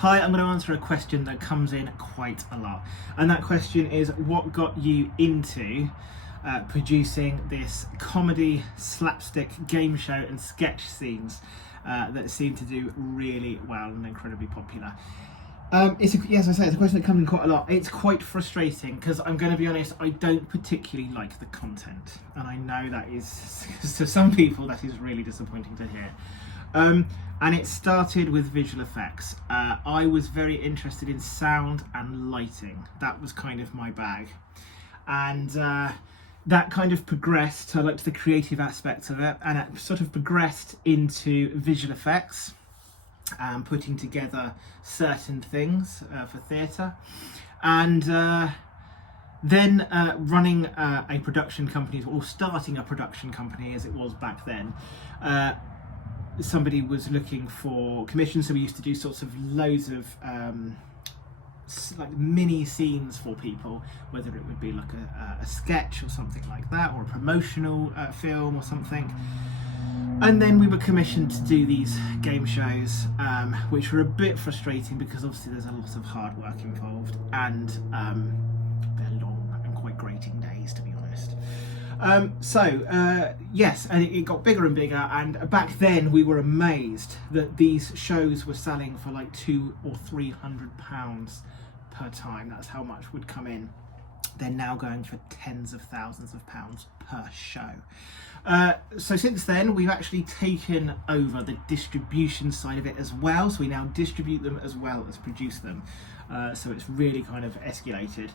Hi, I'm going to answer a question that comes in quite a lot. And that question is, what got you into producing this comedy, slapstick, game show and sketch scenes that seem to do really well and incredibly popular? Yes, I say it's a question that comes in quite a lot. It's quite frustrating because I'm going to be honest, I don't particularly like the content, and I know that is to some people that is really disappointing to hear. And it started with visual effects. I was very interested in sound and lighting. That was kind of my bag, and that kind of progressed. I liked the creative aspects of it, and it sort of progressed into visual effects. Putting together certain things for theatre, and then running a production company, or starting a production company as it was back then. Somebody was looking for commissions, so we used to do sorts of loads of like mini scenes for people, whether it would be like a sketch or something like that, or a promotional film or something. And then we were commissioned to do these game shows, which were a bit frustrating because obviously there's a lot of hard work involved, and they're long and quite grating days, to be honest. Yes, and it got bigger and bigger, and back then we were amazed that these shows were selling for like £200 or £300 per time. That's how much would come in. They're now going for tens of thousands of pounds per show. So since then, we've actually taken over the distribution side of it as well. So we now distribute them as well as produce them. So it's really kind of escalated.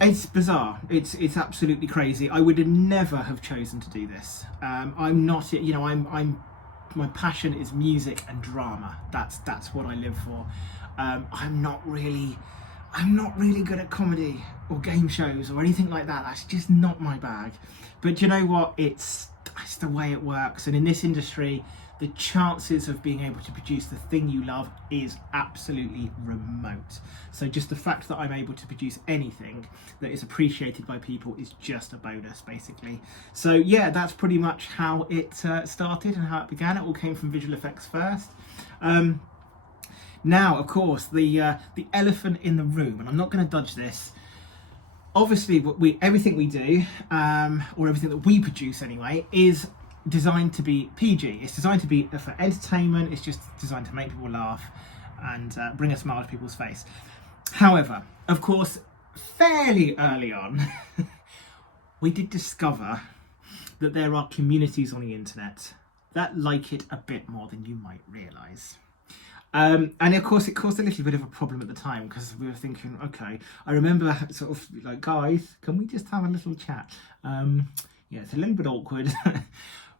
It's bizarre. It's absolutely crazy. I would never have chosen to do this. I'm not, my passion is music and drama. That's what I live for. I'm not really good at comedy or game shows or anything like that. That's just not my bag. But you know what? It's the way it works. And in this industry, the chances of being able to produce the thing you love is absolutely remote. So just the fact that I'm able to produce anything that is appreciated by people is just a bonus, basically. So yeah, that's pretty much how it started and how it began. It all came from visual effects first. Now, of course, the elephant in the room, and I'm not going to dodge this. Obviously, everything we do, or everything that we produce anyway, is designed to be PG. It's designed to be for entertainment. It's just designed to make people laugh and bring a smile to people's face. However, of course, fairly early on, we did discover that there are communities on the internet that like it a bit more than you might realise. And of course, it caused a little bit of a problem at the time because we were thinking, okay, I remember sort of like, guys, can we just have a little chat? Yeah, it's a little bit awkward.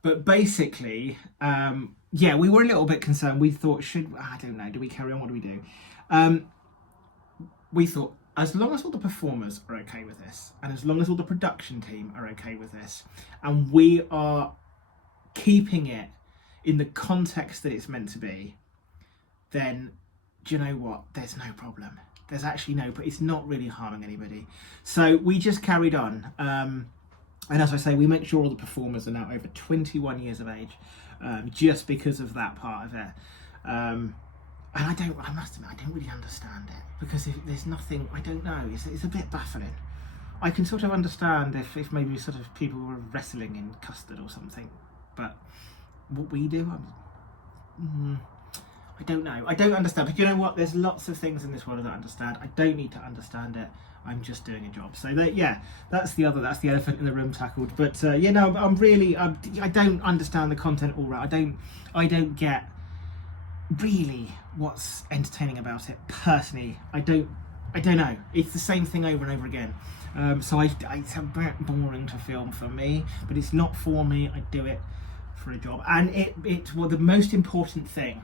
But basically, we were a little bit concerned. We thought, I don't know, do we carry on? What do we do? We thought, as long as all the performers are okay with this, and as long as all the production team are okay with this, and we are keeping it in the context that it's meant to be, then do you know what? There's no problem. There's actually it's not really harming anybody. So we just carried on. And as I say, we make sure all the performers are now over 21 years of age, just because of that part of it. And I must admit, I don't really understand it, because if there's nothing, I don't know, it's a bit baffling. I can sort of understand if maybe sort of people were wrestling in custard or something, but what we do, I don't know. I don't understand. But you know what? There's lots of things in this world I don't understand. I don't need to understand it. I'm just doing a job. So that's the elephant in the room tackled. But I don't understand the content all right. I don't get really what's entertaining about it personally. I don't know. It's the same thing over and over again. So it's a bit boring to film for me, but it's not for me. I do it for a job. And the most important thing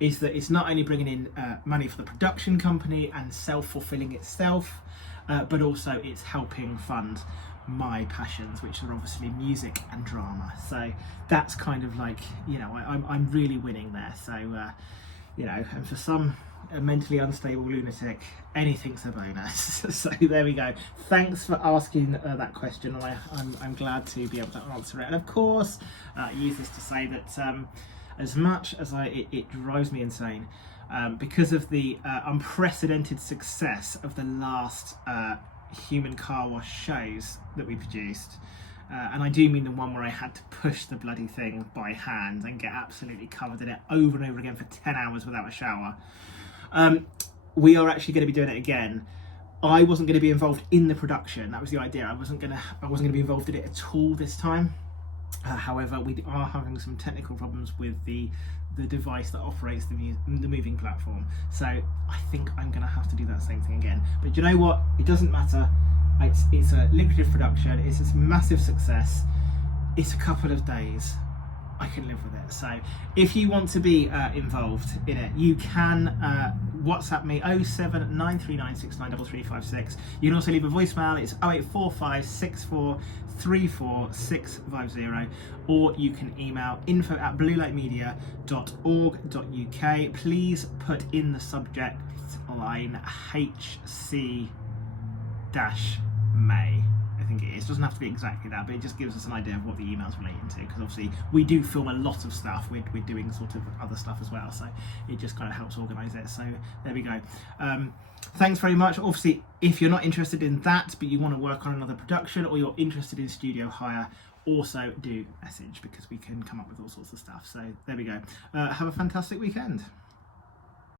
is that it's not only bringing in money for the production company and self-fulfilling itself, but also it's helping fund my passions, which are obviously music and drama. So that's kind of like, I'm really winning there. So, and for some mentally unstable lunatic, anything's a bonus. So there we go. Thanks for asking that question, and I'm glad to be able to answer it. And of course, use this to say that as much as it drives me insane, because of the unprecedented success of the last human car wash shows that we produced. And I do mean the one where I had to push the bloody thing by hand and get absolutely covered in it over and over again for 10 hours without a shower. We are actually going to be doing it again. I wasn't going to be involved in the production. That was the idea. I wasn't going to be involved in it at all this time. However, we are having some technical problems with the device that operates the moving platform. So I think I'm going to have to do that same thing again. But you know what? It doesn't matter. It's a lucrative production. It's a massive success. It's a couple of days. I can live with it. So if you want to be involved in it, you can WhatsApp me 07939693356. You can also leave a voicemail. It's 0845 6434 650, or you can email info@bluelightmedia.org.uk. Please put in the subject line HC-May. I think it is. It doesn't have to be exactly that, but it just gives us an idea of what the email's relating to, because obviously we do film a lot of stuff. We're doing sort of other stuff as well, so it just kind of helps organise it. So there we go. Thanks very much. Obviously, if you're not interested in that, but you want to work on another production, or you're interested in studio hire, also do message, because we can come up with all sorts of stuff. So there we go. Have a fantastic weekend.